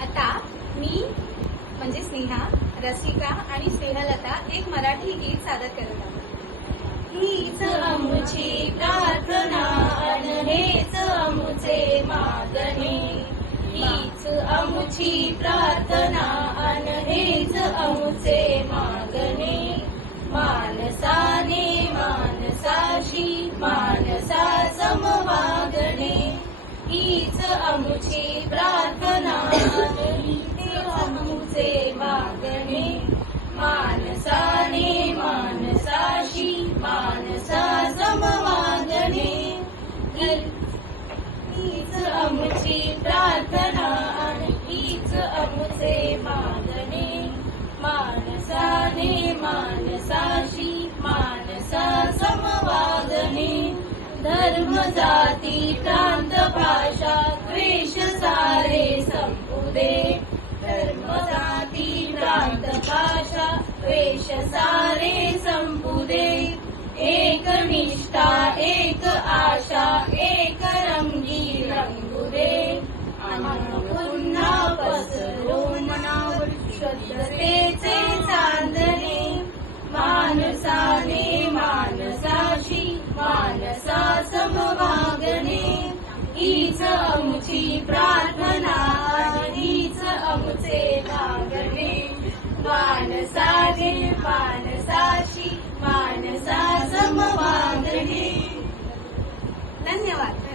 आता मी म्हणजे स्नेहा, रसिका आणि स्नेहलता एक मराठी गीत सादर करत आहोत। हीच आमची प्रार्थना अन हेच आमचे मागणे, हीच आमची प्रार्थना अन हेच आमचे मागणे। मानसाने मानसाशी मानसा समवागणे, हीच आमची प्रार्थना हीच आमचे मागणे। मानसाने मानसाशी मानसा समवागणे, हीच आमची प्रार्थना हीच आमचे मागणे। मानसाने मानसाशी मानसा समवागणे, धर्म जाती प्रांत भाषा द्वेष सारे संपू दे। धर्म जाती प्रांत भाषा द्वेष सारे संपू दे। एक निष्ठा एक आशा एक रंगी रंगू दे। अन्न पुन्हा पसरो मनावर शुद्धतेचे चांदणे। मानसाने मानसाशी मानसा समवागणे, हीच आमची प्रार्थना हीच आमचे मागणे। मानसाने मानसाशी मानसा समवागणे। धन्यवाद।